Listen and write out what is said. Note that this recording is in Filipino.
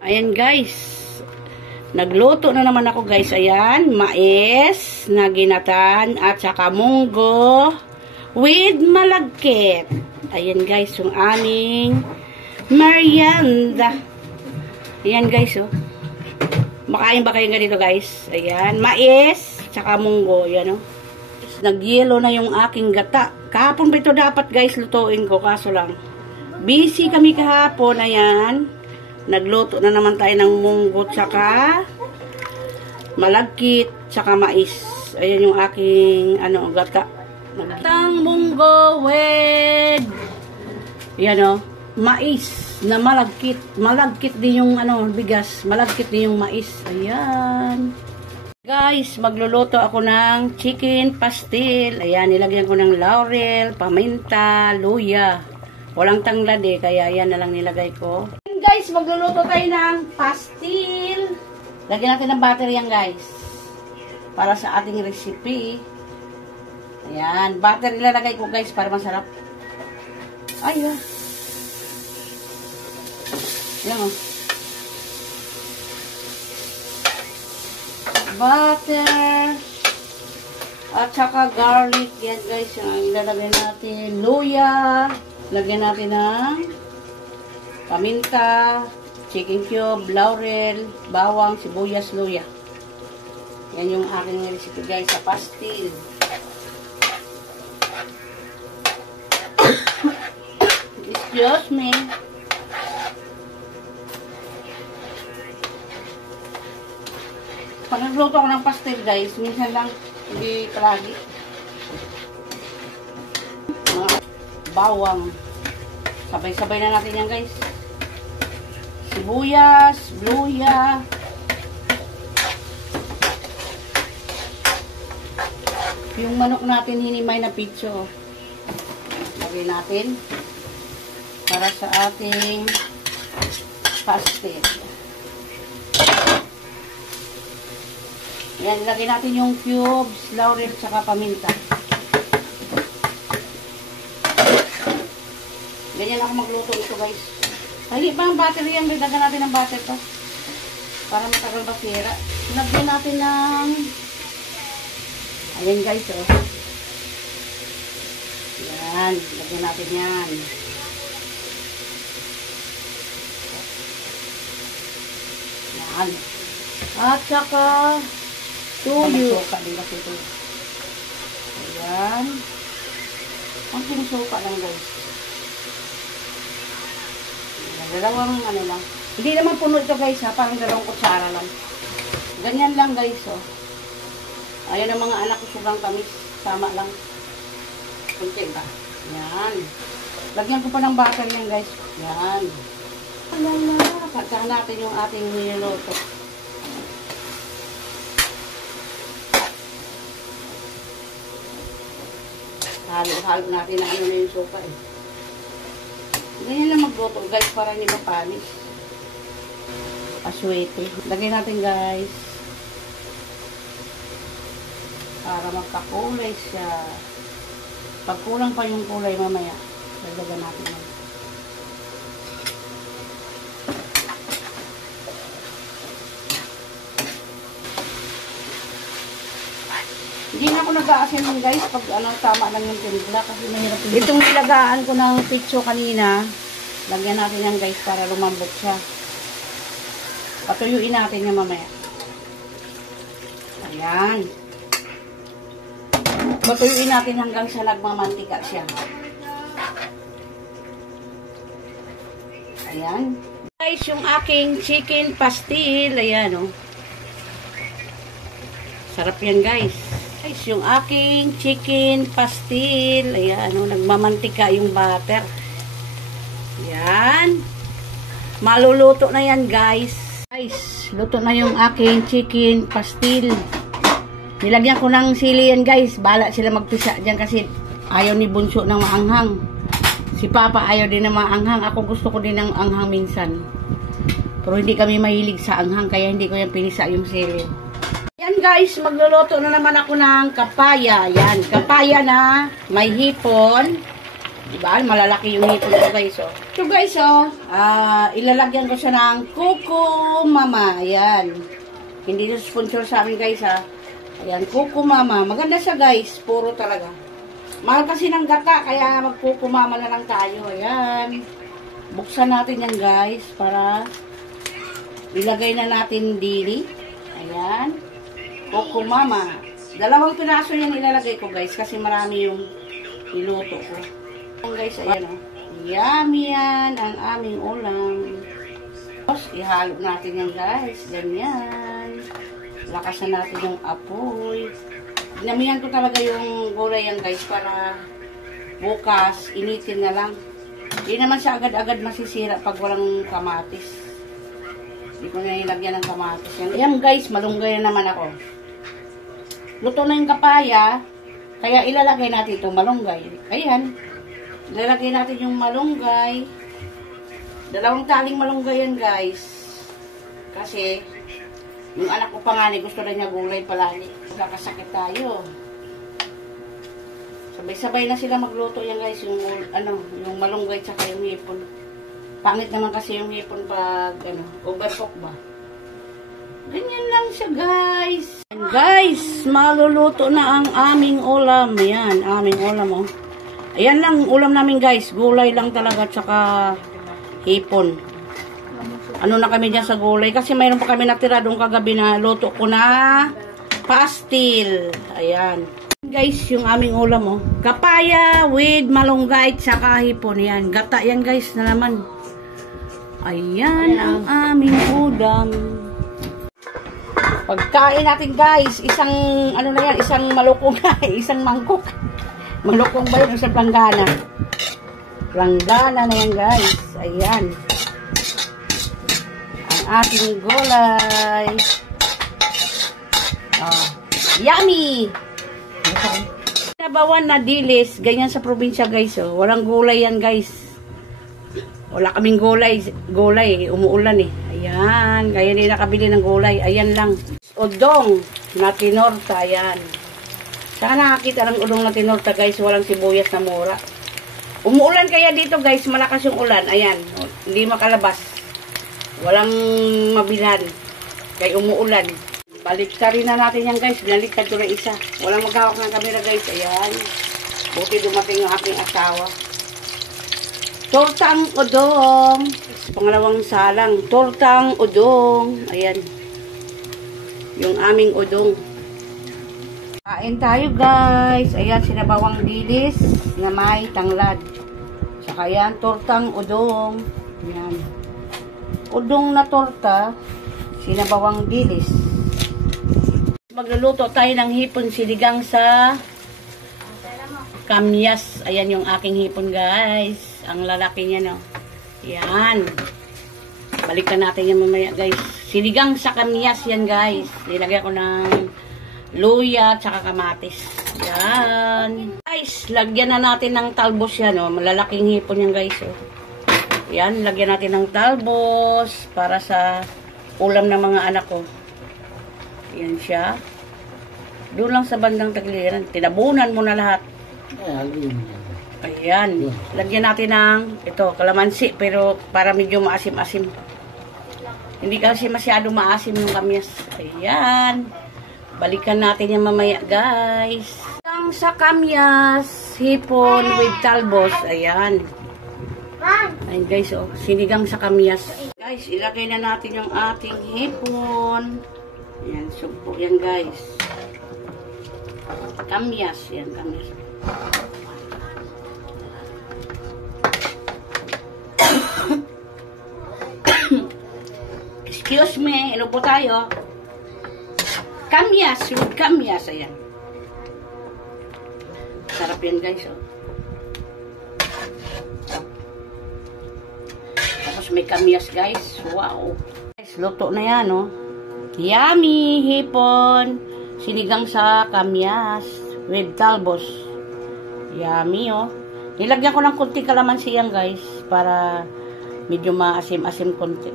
Ayan guys, nagluto na naman ako guys. Ayan, mais na ginatan at saka munggo with malagkit. Ayan guys, yung aming merienda. Ayan guys, oh. Makain ba kayo ganito guys? Ayan, mais, saka munggo. Ayan, oh. Nag-yelo na yung aking gata. Kahapon ba ito dapat guys lutuin ko, kaso lang busy kami kahapon. Ayan, nagluto na naman tayo ng munggo tsaka malagkit tsaka mais. Ayan yung aking gata. Gatang munggo with ayan, mais na malagkit. Malagkit din yung bigas. Malagkit din yung mais. Ayan. Guys, magluluto ako ng chicken pastil. Ayan, nilagyan ko ng laurel, paminta, luya. Walang tanglad kaya ayan na lang nilagay ko. And guys, magluluto tayo ng pastil. Lagyan natin ng butter yan guys. Para sa ating recipe. Ayan, butter ilalagay ko guys para masarap. Ayan. Ayan o. Butter. At saka garlic. Yan guys, yung ilalagay natin. Luya. Lagyan natin ng paminta, chicken cube, laurel, bawang, sibuyas, luya. Yan yung aking recipe guys sa pastil. Excuse me. Pag nagluto ako ng pastil guys, minsan lang, hindi palagi. Bawang. Sabay-sabay na natin yan guys. Sibuyas, luya. Yung manok natin hinimay na pitso. Lagay natin para sa ating pastil. Yan, lagay natin yung cubes, laurel, tsaka paminta. Ganyan ako magluto ito guys. Hindi pa ang butter yan. Lagyan natin ng butter to. Para matagal basira. Lagyan natin ng ayan guys, oh. Yan. Lagyan natin yan. Yan. At saka tuyo. Ayan. Ang pinusuka lang guys. Dalawang lang. Hindi naman puno ito guys ha. Parang dalawang kutsara lang. Ganyan lang guys, oh. Ayan ang mga anak ko sobrang tamis. Sama lang. Kunti ba? Yan. Lagyan ko pa ng butter yan guys. Yan. Pagkahan natin yung ating niluluto. Halo-halo natin na yung suka eh. Ganyan lang magluto guys para hindi mapanis. Aswete. Lagyan natin guys. Para magkakulay siya. Pag kulang pa yung kulay mamaya, lagyan natin yan. Hindi na ako nag-aasin nun guys pag tama lang yung timpla kasi mahirap yung itong nilagaan ko ng pitso kanina. Lagyan natin yan guys para lumambot siya. Patuyuin natin yan mamaya. Ayan. Patuyuin natin hanggang sa nagmamantika siya. Ayan. Guys, yung aking chicken pastil. Ayan, oh. Sarap yan guys. Guys, yung aking chicken pastil. Ayan, nagmamantika yung butter. Ayan. Maluluto na yan, guys. Guys, luto na yung aking chicken pastil. Nilagyan ko ng sili yan, guys. Bahala sila magpisa dyan kasi ayaw ni Bunso ng maanghang. Si Papa ayaw din ng maanghang. Ako gusto ko din ng anghang minsan. Pero hindi kami mahilig sa anghang kaya hindi ko yan pinisa yung sili. Yan guys, magluluto na naman ako ng kapaya. Yan, kapaya na may hipon. Diba? Malalaki yung hipon ko guys, oh. So guys, oh, ilalagyan ko siya ng Kuko Mama. Ayan. Hindi na sponsor sa amin guys, ha. Ayan, Kuko Mama. Maganda siya guys. Puro talaga. Mahal kasi ng gata, kaya mag-Kuko Mama na lang tayo. Ayan. Buksan natin yan guys, para ilagay na natin dili. Ayan. Kuko Mama. 2 piraso yan ilalagay ko guys, kasi marami yung niluto ko. Ayan guys, ayan o. Yummy yan ang aming ulam. Tapos, ihalo natin yan guys. Ganyan. Lakasan natin yung apoy. Dinamihan ko talaga yung gulay yan guys, para bukas, initin na lang. Hindi naman siya agad-agad masisira pag walang kamatis. Hindi ko na nilagyan ng kamatis yan. Ayan guys, malunggay na naman ako. Luto na yung kapaya, kaya ilalagay natin itong malunggay. Ayan. Ilalagay natin yung malunggay. 2 taling malunggay yan guys. Kasi, yung anak ko pa nga gusto rin niya gulay palagi. Kakasakit tayo. Sabay-sabay na sila magluto yan guys. Yung, yung malunggay tsaka yung hipon. Pangit naman kasi yung hipon pag overcook ba. Ganyan lang siya guys. And guys, maluluto na ang aming ulam. Ayan, aming ulam oh. Ayan lang ulam namin guys. Gulay lang talaga tsaka hipon. Ano na kami dyan sa gulay. Kasi mayroon pa kami natira doon kagabi na luto ko na pastil. Ayan. Guys, yung aming ulam oh. Kapaya with malunggay tsaka hipon. Yan. Gata yan guys na naman. Ayan ang aming ulam. Pagkain natin guys, isang ano na yan, isang malukong isang mangkok. Malukong ba yun? Isang planggana. Planggana na yan guys. Ayan. Ang ating gulay. Oh. Yummy! Nabawan na dilis. Ganyan sa probinsya guys. Oh. Walang gulay yan guys. Wala kaming gulay. Gulay. Umuulan eh. Ayan. Kaya hindi nakabili ng gulay. Ayan lang. Udong na tinorta. Ayan. Saka nakakita ng udong na tinorta guys. Walang sibuyas na mura. Umuulan kaya dito guys. Malakas yung ulan. Ayan. Hindi makalabas. Walang mabilhan. Kaya umuulan. Baliktarin na natin yan guys. Binaliktad ko na isa. Walang maghawak ng camera guys. Ayan. Buti dumating yung aking asawa. Tortang udong. Pangalawang salang. Tortang udong. Ayan. Yung aming udong. Kain tayo guys. Ayan, sinabawang dilis na may tanglad. Saka yan, tortang udong. Ayan. Udong na torta, sinabawang dilis. Magluluto tayo ng hipon sinigang sa kamyas. Ayan yung aking hipon guys. Ang lalaki niya no. Ayan. Balikan natin yan mamaya guys. Sinigang sa kamyas yan guys. Nilagyan ko ng luya at saka kamatis. Yan. Guys, lagyan na natin ng talbos yan. Oh. Malalaking hipon yan guys. Oh. Yan, lagyan natin ng talbos para sa ulam ng mga anak ko. Yan siya. Doon lang sa bandang tagiliran. Tinabunan mo na lahat. Ayan. Lagyan natin ng ito, kalamansi. Pero para medyo maasim-asim. Hindi kasi masyado maasim yung kamyas. Ayan. Balikan natin yan mamaya, guys. Ang sa kamyas, hipon with talbos. Ayan. Ayan, guys, oh. Sinigang sa kamyas. Guys, ilagay na natin yung ating hipon. Ayan, sumpo yan, guys. Kamyas. Yan, kamyas. Excuse me, ano po tayo? Kamyas, with kamyas, ayan. Sarap yan guys, oh. Tapos may kamyas guys, wow. Guys, luto na yan, oh. Yummy, hipon. Sinigang sa kamyas with talbos. Yummy, oh. Nilagyan ko ng kunti kalamansi yan guys, para medyo maasim-asim konti.